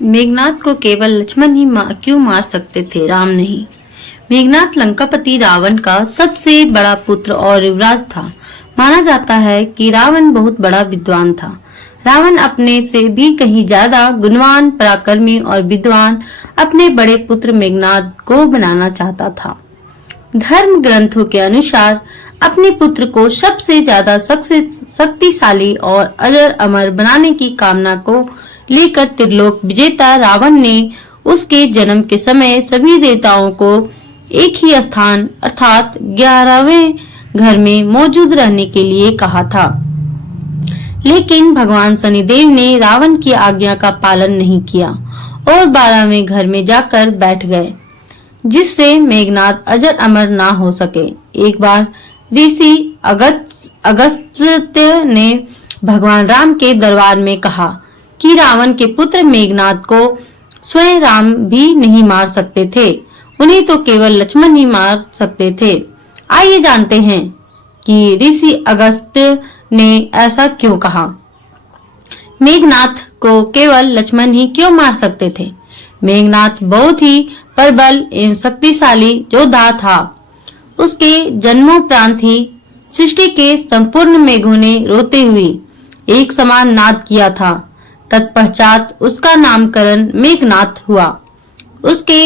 मेघनाथ को केवल लक्ष्मण ही क्यों मार सकते थे, राम नहीं। मेघनाथ लंकापति रावण का सबसे बड़ा पुत्र और युवराज था। माना जाता है कि रावण बहुत बड़ा विद्वान था। रावण अपने से भी कहीं ज्यादा गुणवान, पराक्रमी और विद्वान अपने बड़े पुत्र मेघनाथ को बनाना चाहता था। धर्म ग्रंथों के अनुसार अपने पुत्र को सबसे ज्यादा शक्तिशाली और अजर अमर बनाने की कामना को लेकर त्रिलोक विजेता रावण ने उसके जन्म के समय सभी देवताओं को एक ही स्थान अर्थात 11वें घर में मौजूद रहने के लिए कहा था। लेकिन भगवान शनिदेव ने रावण की आज्ञा का पालन नहीं किया और 12वें घर में जाकर बैठ गए, जिससे मेघनाथ अजर अमर ना हो सके। एक बार ऋषि अगस्त्य ने भगवान राम के दरबार में कहा कि रावण के पुत्र मेघनाथ को स्वयं राम भी नहीं मार सकते थे, उन्हें तो केवल लक्ष्मण ही मार सकते थे। आइए जानते हैं कि ऋषि अगस्त्य ने ऐसा क्यों कहा। मेघनाथ को केवल लक्ष्मण ही क्यों मार सकते थे। मेघनाथ बहुत ही प्रबल एवं शक्तिशाली योद्धा था। उसके जन्मोपरांत ही सृष्टि के संपूर्ण मेघों ने रोते हुए एक समान नाद किया था। तत्पश्चात उसका नामकरण मेघनाथ हुआ। उसके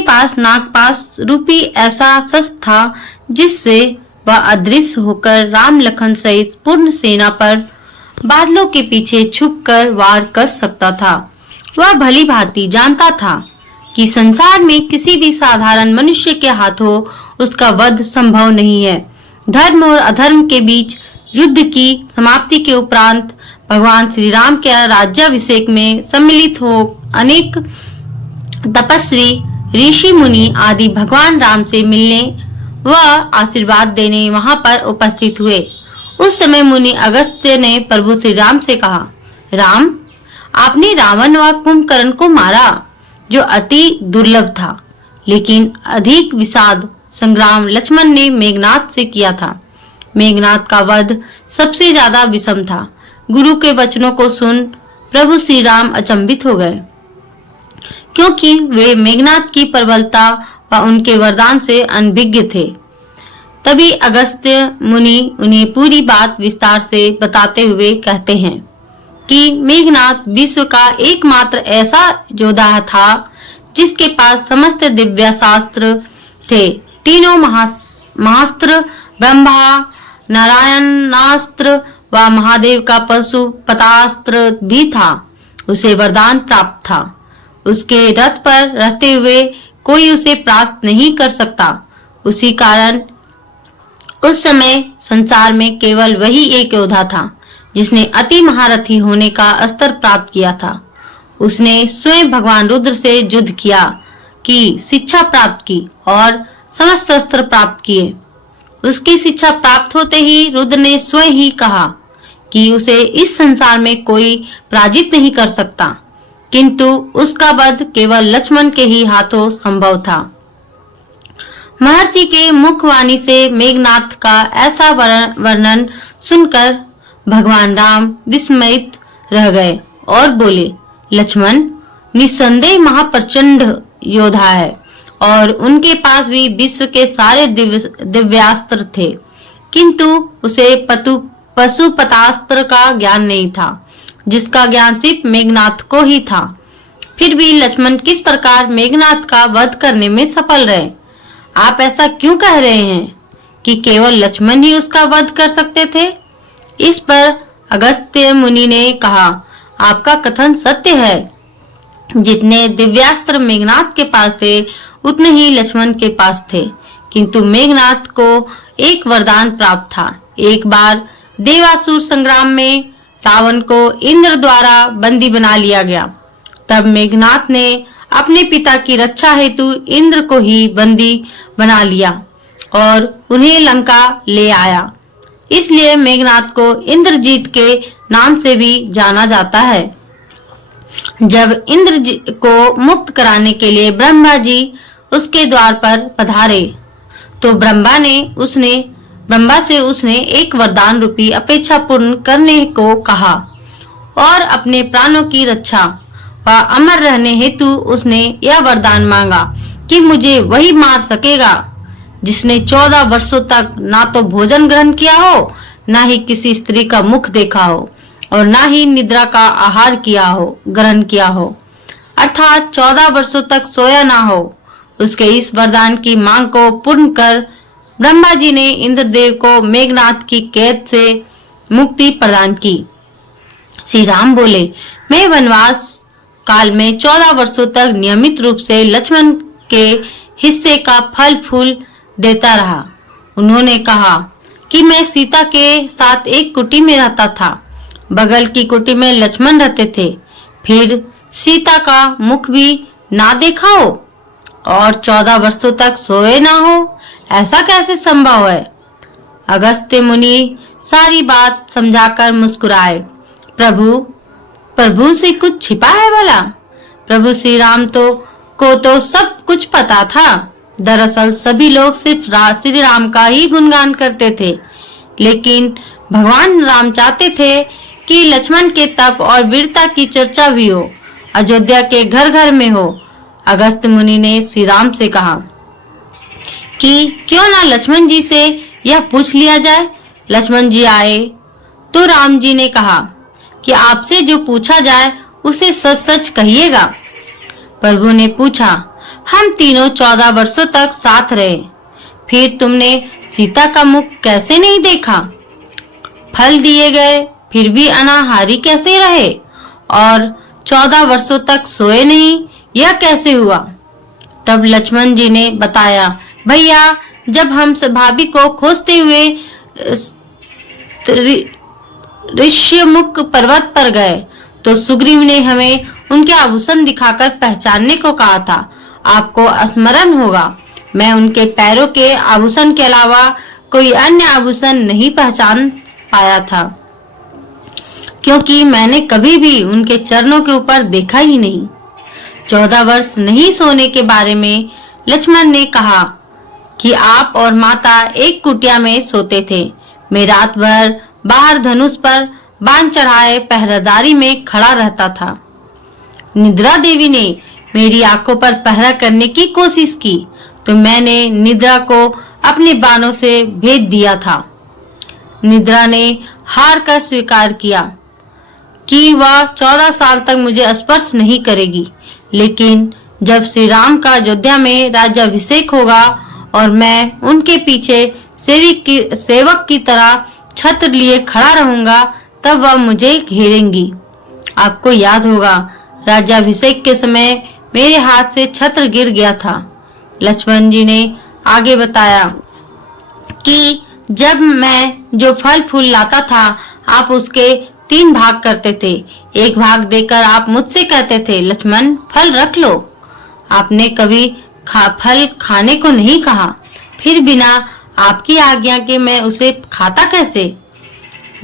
पास नागपाश रूपी ऐसा शस्त्र था जिससे वह अदृश्य होकर राम लखन सहित पूर्ण सेना पर बादलों के पीछे छुपकर वार कर सकता था। वह भली भांति जानता था कि संसार में किसी भी साधारण मनुष्य के हाथों उसका वध संभव नहीं है। धर्म और अधर्म के बीच युद्ध की समाप्ति के उपरांत भगवान श्री राम के राज्याभिषेक में सम्मिलित हो अनेक तपस्वी, ऋषि मुनि आदि भगवान राम से मिलने व आशीर्वाद देने वहां पर उपस्थित हुए। उस समय मुनि अगस्त्य ने प्रभु श्री राम से कहा, राम, आपने रावण व कुंभकर्ण को मारा जो अति दुर्लभ था, लेकिन अधिक विषाद संग्राम लक्ष्मण ने मेघनाथ से किया था। मेघनाथ का वध सबसे ज्यादा विषम था। गुरु के वचनों को सुन प्रभु श्री राम अचंभित हो गए, क्योंकि वे मेघनाथ की प्रबलता व उनके वरदान से अनभिज्ञ थे। तभी अगस्त्य मुनि उन्हें पूरी बात विस्तार से बताते हुए कहते हैं कि मेघनाथ विश्व का एकमात्र ऐसा योद्धा था जिसके पास समस्त दिव्य शास्त्र थे। तीनों महास्त्र, ब्रह्मा, नारायणास्त्र व महादेव का पशुपतास्त्र भी था। उसे वरदान प्राप्त था। उसके रथ पर रहते हुए कोई उसे परास्त नहीं कर सकता। उसी कारण उस समय संसार में केवल वही एक योद्धा था जिसने अति महारथी होने का स्तर प्राप्त किया था। उसने स्वयं भगवान रुद्र से युद्ध किया, की शिक्षा प्राप्त की और समस्त शस्त्र प्राप्त किए। उसकी शिक्षा प्राप्त होते ही रुद्र ने स्वयं ही कहा कि उसे इस संसार में कोई पराजित नहीं कर सकता, किंतु उसका वध केवल लक्ष्मण के ही हाथों संभव था। महर्षि के मुखवाणी से मेघनाथ का ऐसा वर्णन सुनकर भगवान राम विस्मित रह गए और बोले, लक्ष्मण निस्संदेह महाप्रचंड योद्धा है और उनके पास भी विश्व के सारे दिव्यास्त्र थे, किंतु उसे पशुपतास्त्र का ज्ञान नहीं था, जिसका ज्ञान सिर्फ मेघनाथ को ही था। फिर भी लक्ष्मण किस प्रकार मेघनाथ का वध करने में सफल रहे। आप ऐसा क्यों कह रहे हैं कि केवल लक्ष्मण ही उसका वध कर सकते थे। इस पर अगस्त्य मुनि ने कहा, आपका कथन सत्य है। जितने दिव्यास्त्र मेघनाथ के पास थे उतने ही लक्ष्मण के पास थे, किंतु मेघनाथ को एक वरदान प्राप्त था। एक बार देवासुर संग्राम में रावण को इंद्र द्वारा बंदी बना लिया गया। तब मेघनाथ ने अपने पिता की रक्षा हेतु इंद्र को ही बंदी बना लिया और उन्हें लंका ले आया। इसलिए मेघनाथ को इंद्रजीत के नाम से भी जाना जाता है। जब इंद्र को मुक्त कराने के लिए ब्रह्मा जी उसके द्वार पर पधारे तो ब्रह्मा ने ब्रह्मा से उसने एक वरदान रूपी अपेक्षा पूर्ण करने को कहा और अपने प्राणों की रक्षा व अमर रहने हेतु उसने यह वरदान मांगा कि मुझे वही मार सकेगा जिसने 14 वर्षों तक ना तो भोजन ग्रहण किया हो, ना ही किसी स्त्री का मुख देखा हो और ना ही निद्रा का आहार ग्रहण किया हो, अर्थात 14 वर्षों तक सोया ना हो। उसके इस वरदान की मांग को पूर्ण कर ब्रह्मा जी ने इंद्रदेव को मेघनाथ की कैद से मुक्ति प्रदान की। श्री राम बोले, मैं वनवास काल में 14 वर्षों तक नियमित रूप से लक्ष्मण के हिस्से का फल फूल देता रहा। उन्होंने कहा कि मैं सीता के साथ एक कुटी में रहता था। बगल की कुटी में लक्ष्मण रहते थे। फिर सीता का मुख भी ना देखा हो और 14 वर्षों तक सोए ना हो, ऐसा कैसे संभव है? अगस्त्य मुनि सारी बात समझाकर मुस्कुराए। प्रभु से कुछ छिपा है भला? प्रभु श्री राम को तो सब कुछ पता था। दरअसल सभी लोग सिर्फ श्री राम का ही गुणगान करते थे, लेकिन भगवान राम चाहते थे कि लक्ष्मण के तप और वीरता की चर्चा भी हो, अयोध्या के घर घर में हो। अगस्त्य मुनि ने श्री राम से कहा कि क्यों ना लक्ष्मण जी से यह पूछ लिया जाए। लक्ष्मण जी आए तो राम जी ने कहा कि आपसे जो पूछा जाए उसे सच सच कहिएगा। प्रभु ने पूछा, हम तीनों 14 वर्षों तक साथ रहे, फिर तुमने सीता का मुख कैसे नहीं देखा? फल दिए गए फिर भी अनाहारी कैसे रहे और 14 वर्षों तक सोए नहीं, यह कैसे हुआ? तब लक्ष्मण जी ने बताया, भैया, जब हम भाभी को खोजते हुए ऋष्यमुख पर्वत पर गए तो सुग्रीव ने हमें उनके आभूषण दिखाकर पहचानने को कहा था। आपको स्मरण होगा, मैं उनके पैरों के आभूषण के अलावा कोई अन्य आभूषण नहीं पहचान पाया था, क्योंकि मैंने कभी भी उनके चरणों के ऊपर देखा ही नहीं। 14 वर्ष नहीं सोने के बारे में लक्ष्मण ने कहा कि आप और माता एक कुटिया में सोते थे। मैं रात भर बाहर धनुष पर बाण चढ़ाए पहरेदारी में खड़ा रहता था। निद्रा देवी ने मेरी आंखों पर पहरा करने की कोशिश की तो मैंने निद्रा को अपने बाणों से भेद दिया था। निद्रा ने हार कर स्वीकार किया कि वह 14 साल तक मुझे स्पर्श नहीं करेगी, लेकिन जब श्री राम का अयोध्या में राज्याभिषेक होगा और मैं उनके पीछे सेवक की तरह छत्र लिए खड़ा रहूंगा, तब वह मुझे घेरेंगी। आपको याद होगा, राज्याभिषेक के समय मेरे हाथ से छत्र गिर गया था। लक्ष्मण जी ने आगे बताया कि जब मैं जो फल फूल लाता था, आप उसके 3 भाग करते थे। एक भाग देकर आप मुझसे कहते थे, लक्ष्मण, फल रख लो। आपने कभी फल खाने को नहीं कहा, फिर बिना आपकी आज्ञा के मैं उसे खाता कैसे?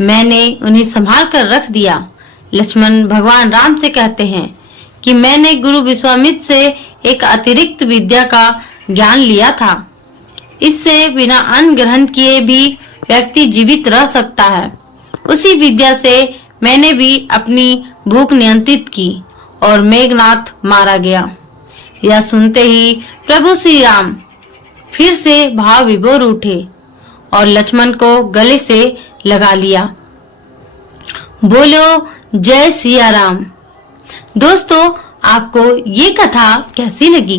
मैंने उन्हें संभाल कर रख दिया। लक्ष्मण भगवान राम से कहते हैं कि मैंने गुरु विश्वामित्र से एक अतिरिक्त विद्या का ज्ञान लिया था। इससे बिना अन्न ग्रहण किए भी व्यक्ति जीवित रह सकता है। उसी विद्या से मैंने भी अपनी भूख नियंत्रित की और मेघनाथ मारा गया। यह सुनते ही प्रभु श्री राम फिर से भाव विभोर उठे और लक्ष्मण को गले से लगा लिया। बोलो जय सिया राम। दोस्तों, आपको ये कथा कैसी लगी?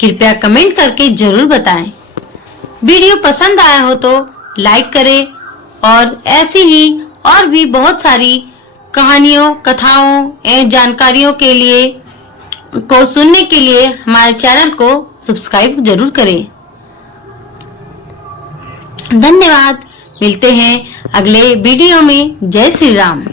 कृपया कमेंट करके जरूर बताएं। वीडियो पसंद आया हो तो लाइक करें और ऐसी ही और भी बहुत सारी कहानियों, कथाओं एवं जानकारियों के लिए को सुनने के लिए हमारे चैनल को सब्सक्राइब जरूर करें। धन्यवाद। मिलते हैं अगले वीडियो में। जय श्री राम।